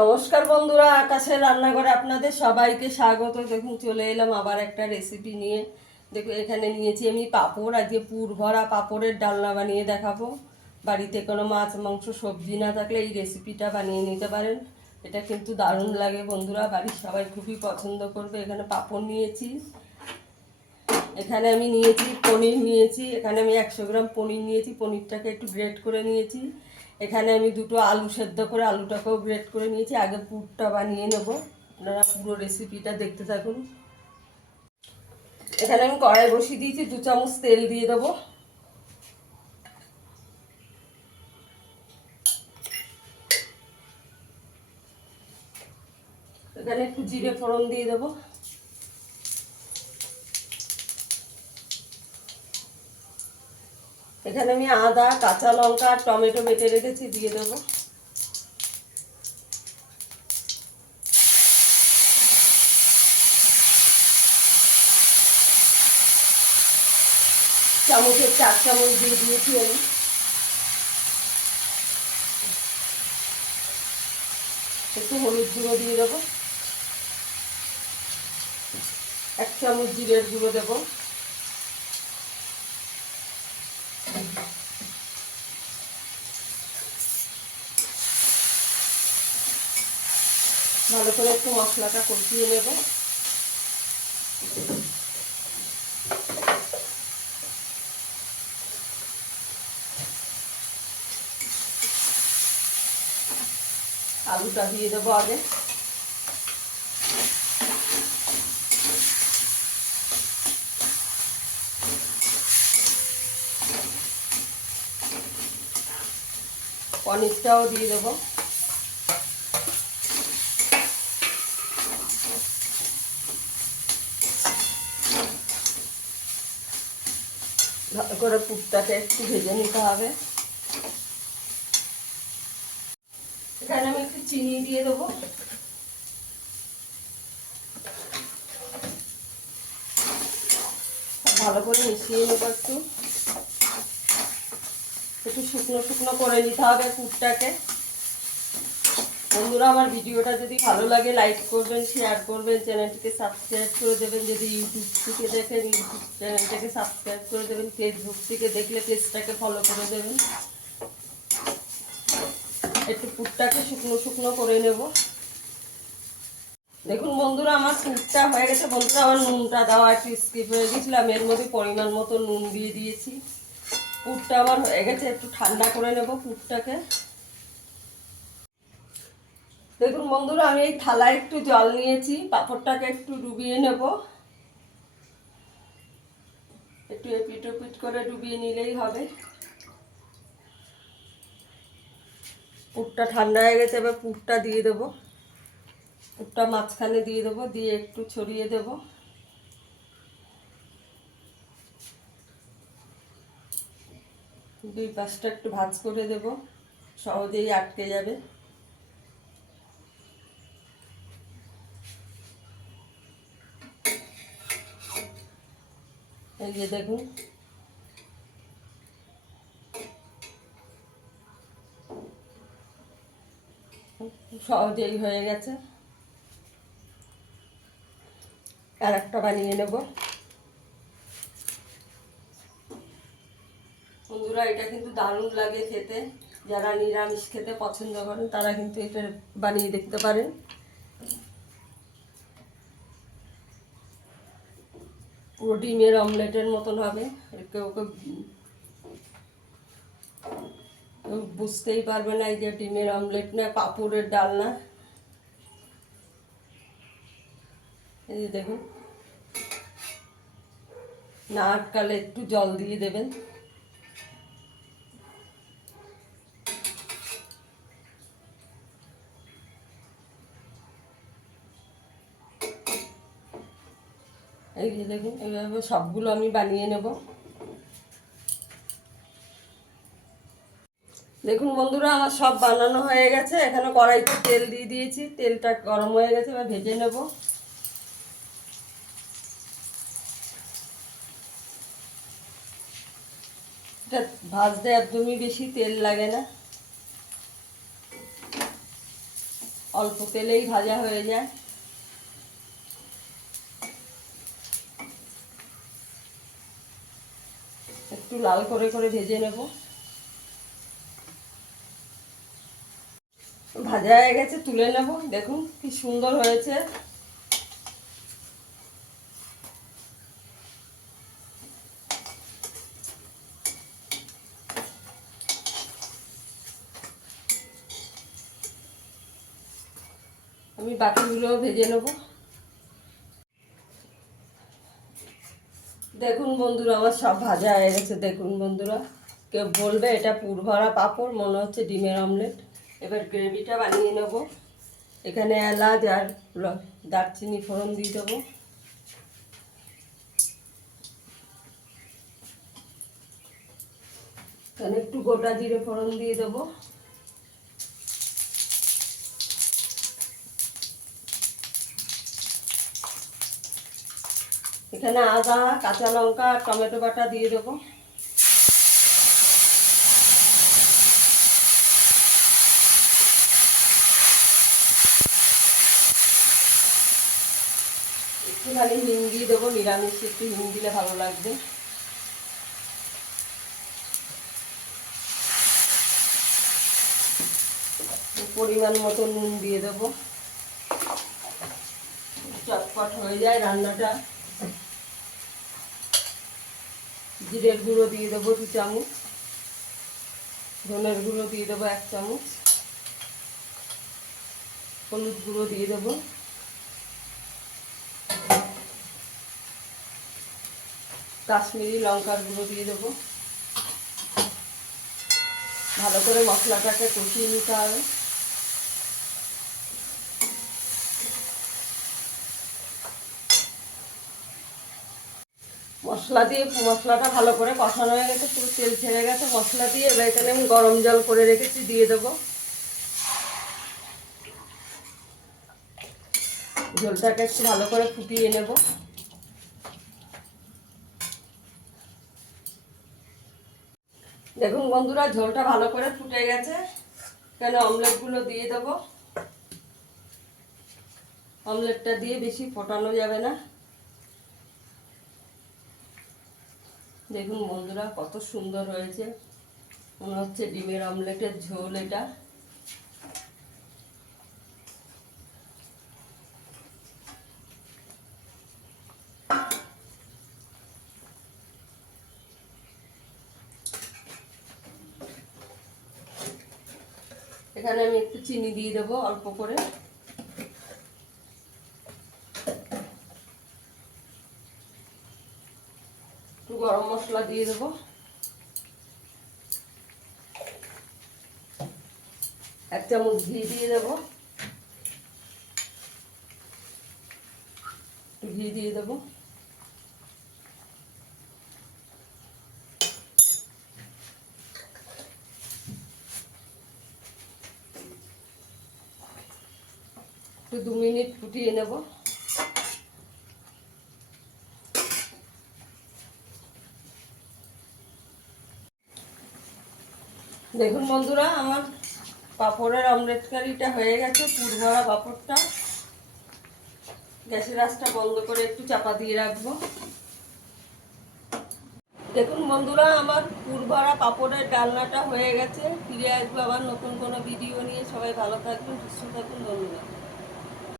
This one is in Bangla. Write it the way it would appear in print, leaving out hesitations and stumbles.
নমস্কার বন্ধুরা, আকাশের রান্নাঘরে আপনাদের সবাইকে স্বাগত। দেখুন চলে এলাম আবার একটা রেসিপি নিয়ে। দেখুন এখানে নিয়েছি আমি পাঁপড়। আজকে পুর ভরা পাঁপড়ের ডালনা বানিয়ে দেখাবো। বাড়িতে কোনো মাছ মাংস সবজি না থাকলে এই রেসিপিটা বানিয়ে নিতে পারেন। এটা কিন্তু দারুণ লাগে বন্ধুরা, বাড়ির সবাই খুবই পছন্দ করবে। এখানে পাঁপড় নিয়েছি, এখানে আমি নিয়েছি পনির নিয়েছি। এখানে আমি 100 গ্রাম পনির নিয়েছি, পনিরটাকে একটু গ্রেট করে নিয়েছি। এখানে আমি দুটো আলু সেদ্ধ করে আলুটাকেও গ্রেট করে নিয়েছি। আগে পুরটা বানিয়ে নেব, আপনারা পুরো রেসিপিটা দেখতে থাকুন। এখানে আমি কড়াই বসিয়ে দিয়েছি, 2 চামচ তেল দিয়ে দেবো। এখানে একটু জিরে ফোড়ন দিয়ে দেবো। এখানে আমি আদা, কাঁচা লঙ্কা আর টমেটো বেটে রেখেছি, দিয়ে দেবো। চামচের 4 চামচ দিয়ে দিয়েছি আমি। একটু হলুদ গুঁড়ো দিয়ে দেবো, 1 চামচ জিরের গুঁড়ো দেবো। ভালো করে একটু মশলাটা কষিয়ে নেব। আলুটা দিয়ে দেবো আগে। পনিরটাও দিয়ে দেবো। ভালো করে পুরটাকে একটু ভেজে নিতে হবে। এখানে আমি একটু চিনি দিয়ে দেবো। ভালো করে মিশিয়ে নেবো। একটু একটু শুকনো শুকনো করে নিতে হবে পুরটাকে। বন্ধুরা, আমার ভিডিওটা যদি ভালো লাগে লাইক করবেন, শেয়ার করবেন, চ্যানেলটিকে সাবস্ক্রাইব করে দেবেন। যদি ইউটিউব থেকে দেখেন ইউটিউব চ্যানেলটাকে সাবস্ক্রাইব করে দেবেন। ফেসবুক থেকে দেখলে পেজটাকে ফলো করে দেবেন। একটু পুরটাকে শুকনো শুকনো করে নেব। দেখুন বন্ধুরা, আমার পুরটা হয়ে গেছে। বন্ধুরা, আমার নুনটা দেওয়া একটু স্কিপ হয়ে গেছিলাম, এর মধ্যে পরিমাণ মতো নুন দিয়ে দিয়েছি। পুরটা আমার হয়ে গেছে, একটু ঠান্ডা করে নেব পুরটাকে। দেখুন বন্ধুরা, আমি এই থালায় একটু জল নিয়েছি, পাঁপড়টাকে একটু ডুবিয়ে নেব। একটু এপিট ওপিট করে ডুবিয়ে নিলেই হবে। পুরটা ঠান্ডা হয়ে গেছে, এবার পুরটা দিয়ে দেবো। পুরটা মাঝখানে দিয়ে দেবো, দিয়ে একটু ছড়িয়ে দেব। দুই পাশটা একটু ভাঁজ করে দেব, সহজেই আটকে যাবে। এই যে দেখুন, সহজেই হয়ে গেছে। আর একটা বানিয়ে নেব। বন্ধুরা, এটা কিন্তু দারুণ লাগে খেতে। যারা নিরামিষ খেতে পছন্দ করেন তারা কিন্তু এটা বানিয়ে দেখতে পারেন। পুরো ডিমের অমলেটের মতন হবে। কেউ কেউ বুঝতেই পারবে না এই যে ডিমের অমলেট না, পাঁপড়ের ডালনা। এই যে দেখুন, না আটকালে একটু জল দিয়ে দেবেন। এই যে দেখুন, এইভাবে সবগুলো আমি বানিয়ে নেব। দেখুন বন্ধুরা, আমার সব বানানো হয়ে গেছে। এখানে কড়াইতে তেল দিয়ে দিয়েছি, তেলটা গরম হয়ে গেছে, এবার ভেজে নেব। এটা ভাজতে একদমই বেশি তেল লাগে না। অল্প তেলেই ভাজা হয়ে যায়। একটু লাল করে করে ভেজে নেব। ভাজা হয়ে গেছে, তুলে নেব। দেখুন কি সুন্দর হয়েছে। আমি বাকিগুলো ভেজে নেব। দেখুন বন্ধুরা, আমার সব ভাজা হয়ে গেছে। দেখুন বন্ধুরা, কেউ বলবে এটা পুর ভরা পাঁপড়, মনে হচ্ছে ডিমের অমলেট। এবার গ্রেভিটা বানিয়ে নেব। এখানে এলাচ আর দারচিনি ফোড়ন দিয়ে দেবো। এখানে একটু গোটা জিরে ফোড়ন দিয়ে দেবো। এখানে আদা, কাঁচা লঙ্কা আর টমেটো বাটা দিয়ে দেবো। একটুখানি হিং দিয়ে দেবো, নিরামিষ একটু হিং দিলে ভালো লাগবে। পরিমাণ মতো নুন দিয়ে দেবো। চটপট হয়ে যায় রান্নাটা। জিরের গুঁড়ো দিয়ে দেবো 2 চামচ, ধনের গুঁড়ো দিয়ে দেবো 1 চামচ, হলুদ গুঁড়ো দিয়ে দেবো, কাশ্মীরি লঙ্কার গুঁড়ো দিয়ে দেবো। ভালো করে মশলাটাকে কষিয়ে নিতে হবে। মশলাটা ভালো করে কষানো হয়ে গেছে, পুরো তেল ছেড়ে গেছে মশলা দিয়ে। এবার এখানে আমি গরম জল করে রেখেছি, দিয়ে দেবো। ঝোলটাকে একটু ভালো করে ফুটিয়ে নেব। দেখুন বন্ধুরা, ঝোলটা ভালো করে ফুটে গেছে। এখানে অমলেটগুলো দিয়ে দেবো। অমলেটটা দিয়ে বেশি ফোটানো যাবে না। দেখুন বন্ধুরা, কত সুন্দর হয়েছে, মনে হচ্ছে ডিমের অমলেটের ঝোল এটা। এখানে আমি একটু চিনি দিয়ে দেবো অল্প করে। একটু গরম মশলা দিয়ে দেবো। 1 চামচ ঘি দিয়ে দেবো। একটু ঘি দিয়ে দেবো। একটু 2 মিনিট ফুটিয়ে নেব। দেখুন বন্ধুরা, আমার পাঁপড়ের অমলেট কারিটা হয়ে গেছে, পুর ভরা পাঁপড়টা। গ্যাসের আঁচটা বন্ধ করে একটু চাপা দিয়ে রাখবো। দেখুন বন্ধুরা, আমার পুর ভরা পাঁপড়ের ডালনাটা হয়ে গেছে। ফিরে আসবো আবার নতুন কোনো ভিডিও নিয়ে। সবাই ভালো থাকবেন, সুস্থ থাকুন, ধন্যবাদ।